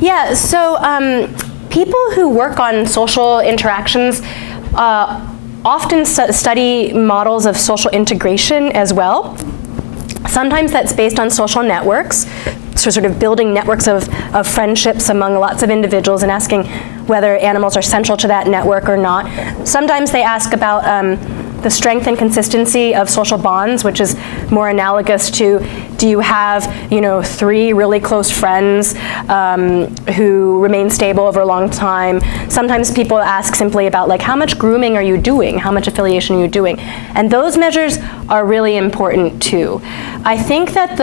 Yeah, so people who work on social interactions often study models of social integration as well. Sometimes that's based on social networks, so sort of building networks of friendships among lots of individuals and asking whether animals are central to that network or not. Sometimes they ask about the strength and consistency of social bonds, which is more analogous to, do you have 3 really close friends who remain stable over a long time? Sometimes people ask simply about, like, how much grooming are you doing? How much affiliation are you doing? And those measures are really important too. I think that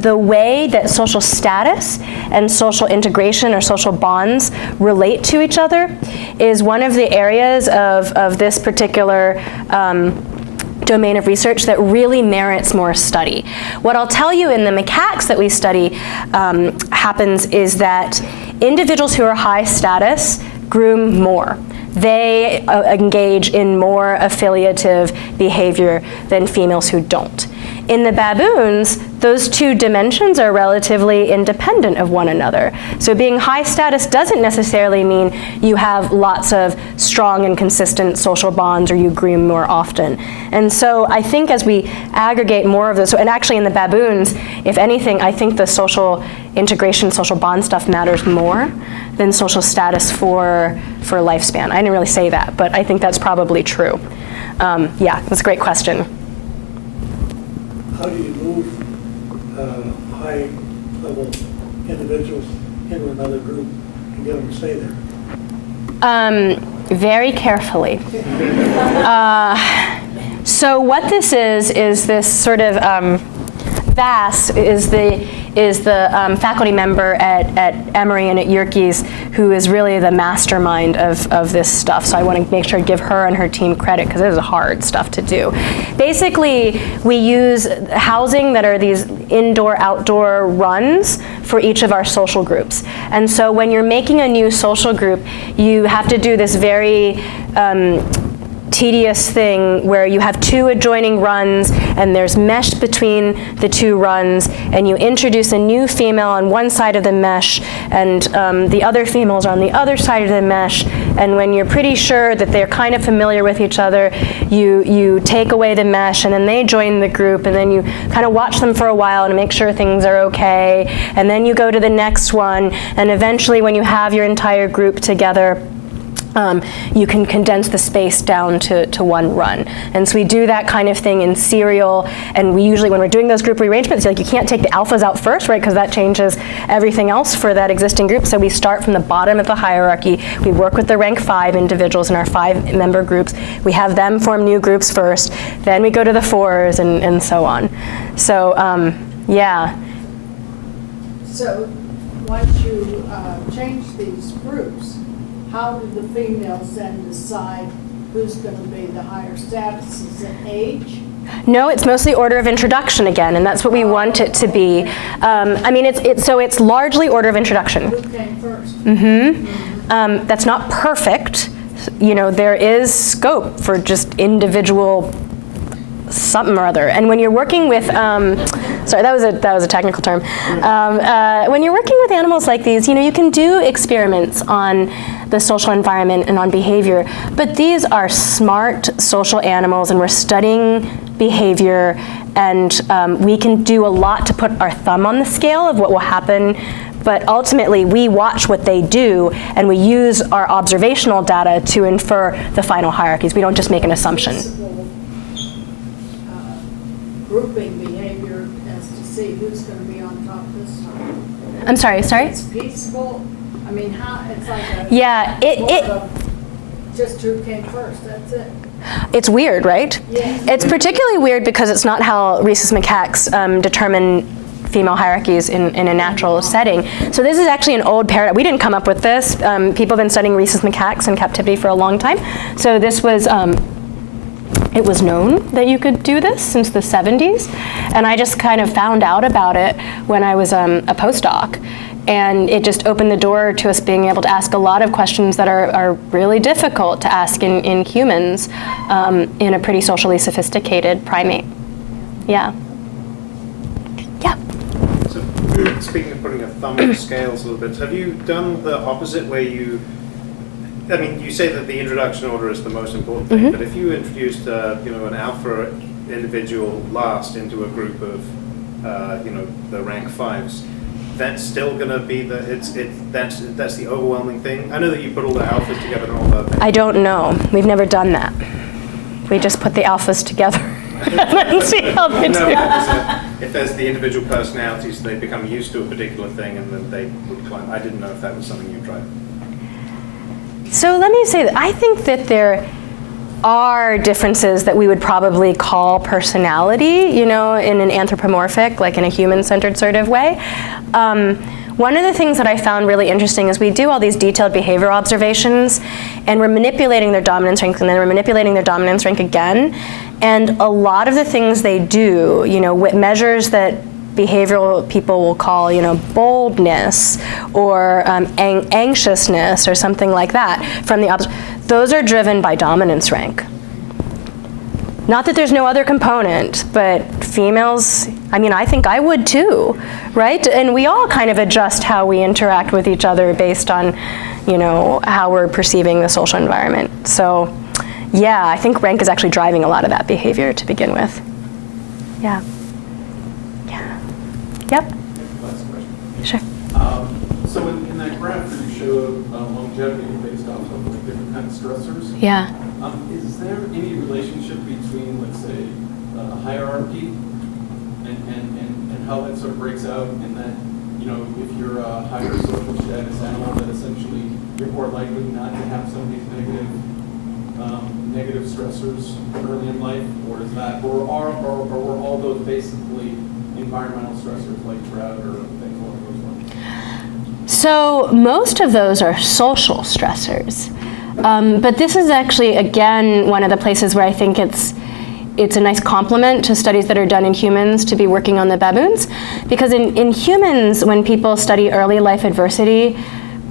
the way that social status and social integration or social bonds relate to each other is one of the areas of this particular domain of research that really merits more study. What I'll tell you in the macaques that we study happens is that individuals who are high status groom more. They engage in more affiliative behavior than females who don't. In the baboons, those two dimensions are relatively independent of one another. So being high status doesn't necessarily mean you have lots of strong and consistent social bonds or you groom more often. And so I think as we aggregate more of this, and actually in the baboons, if anything, I think the social integration, social bond stuff matters more than social status for lifespan. I didn't really say that, but I think that's probably true. Yeah, that's a great question. How do you move high-level individuals into another group and get them to stay there? Very carefully. So what this is this sort of Vass is the faculty member at Emory and at Yerkes, who is really the mastermind of this stuff. So I want to make sure to give her and her team credit, because it is hard stuff to do. Basically, we use housing that are these indoor-outdoor runs for each of our social groups. And so when you're making a new social group, you have to do this very tedious thing where you have 2 adjoining runs and there's mesh between the 2 runs, and you introduce a new female on one side of the mesh and the other females are on the other side of the mesh, and when you're pretty sure that they're kind of familiar with each other, you take away the mesh and then they join the group, and then you kind of watch them for a while to make sure things are okay, and then you go to the next one, and eventually when you have your entire group together, you can condense the space down to 1 run. And so we do that kind of thing in serial, and we usually, when we're doing those group rearrangements, like, you can't take the alphas out first, right, because that changes everything else for that existing group. So we start from the bottom of the hierarchy. We work with the rank 5 individuals in our 5-member groups. We have them form new groups first, then we go to the 4s and so on. So, yeah. So once you change these groups, how do the females then decide who's going to be the higher status? Is it age? No, it's mostly order of introduction again, and that's what we want it to be. I mean, it's largely order of introduction. Who came first? Mm-hmm. That's not perfect. There is scope for just individual something or other. And when you're working with, sorry, that was a technical term. When you're working with animals like these, you can do experiments on the social environment and on behavior, but these are smart social animals, and we're studying behavior, and we can do a lot to put our thumb on the scale of what will happen. But ultimately, we watch what they do, and we use our observational data to infer the final hierarchies. We don't just make an assumption. Grouping behavior as to see who's going to be on top this time. I'm sorry. It's peaceful. I mean, how it's like a just who came first. That's it. It's weird, right? Yeah. It's particularly weird because it's not how rhesus macaques determine female hierarchies in a natural setting. So this is actually an old paradigm. We didn't come up with this. People have been studying rhesus macaques in captivity for a long time. So this was, it was known that you could do this since the 70s. And I just kind of found out about it when I was a postdoc. And it just opened the door to us being able to ask a lot of questions that are really difficult to ask in humans in a pretty socially sophisticated primate. Yeah. Yeah. So speaking of putting a thumb on the scales a little bit, have you done the opposite where you, I mean, you say that the introduction order is the most important thing, but if you introduced, an alpha individual last into a group of, the rank 5s, that's still going to be that's the overwhelming thing? I know that you put all the alphas together and all that. I don't know. We've never done that. We just put the alphas together and then see how they do. If there's the individual personalities, they become used to a particular thing and then they would climb. I didn't know if that was something you tried. So let me say that I think that there are differences that we would probably call personality, in an anthropomorphic, like in a human-centered sort of way. One of the things that I found really interesting is we do all these detailed behavior observations, and we're manipulating their dominance rank, and then we're manipulating their dominance rank again. And a lot of the things they do, measures that behavioral people will call, boldness or anxiousness or something like that from the those are driven by dominance rank. Not that there's no other component, but females, I think I would too, right? And we all kind of adjust how we interact with each other based on, how we're perceiving the social environment. So, yeah, I think rank is actually driving a lot of that behavior to begin with. Yeah. Yeah. Yep. Last question. Sure. So in that graph where you showed longevity based off of different kinds of stressors, Yeah. is there any relationship between, let's say, hierarchy and how that sort of breaks out, and that, if you're a higher social status animal, that essentially you're more likely not to have some of these negative stressors early in life, or is that, or were all those basically environmental stressors like drought or things along those lines? So most of those are social stressors. But this is actually, again, one of the places where I think it's a nice complement to studies that are done in humans to be working on the baboons. Because in humans, when people study early life adversity,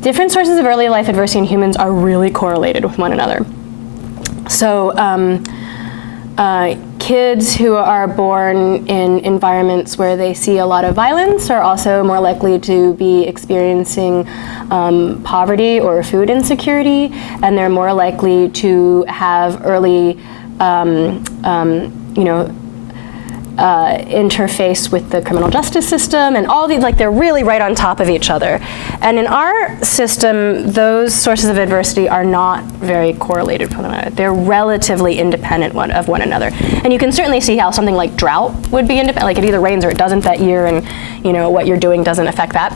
different sources of early life adversity in humans are really correlated with one another. So kids who are born in environments where they see a lot of violence are also more likely to be experiencing poverty or food insecurity, and they're more likely to have early interface with the criminal justice system, and all these, they're really right on top of each other. And in our system, those sources of adversity are not very correlated with one another. They're relatively independent of one another. And you can certainly see how something like drought would be independent, like it either rains or it doesn't that year, and what you're doing doesn't affect that.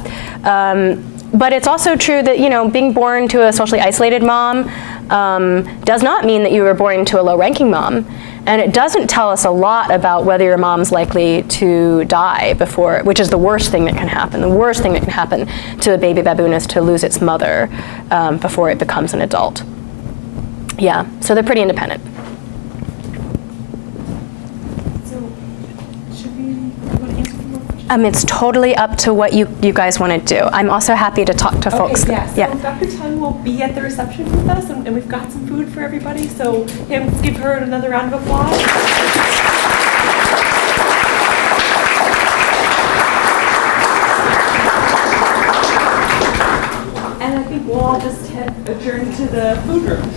But it's also true that being born to a socially isolated mom does not mean that you were born to a low-ranking mom. And it doesn't tell us a lot about whether your mom's likely to die before, which is the worst thing that can happen. The worst thing that can happen to a baby baboon is to lose its mother before it becomes an adult. Yeah, so they're pretty independent. So, should we want to answer more questions? It's totally up to what you guys want to do. I'm also happy to talk to folks. Okay, yeah. So Dr. Tung will be at the reception with us, and we've got some food for everybody. So let's give her another round of applause. And I think we'll all just adjourn to the food room.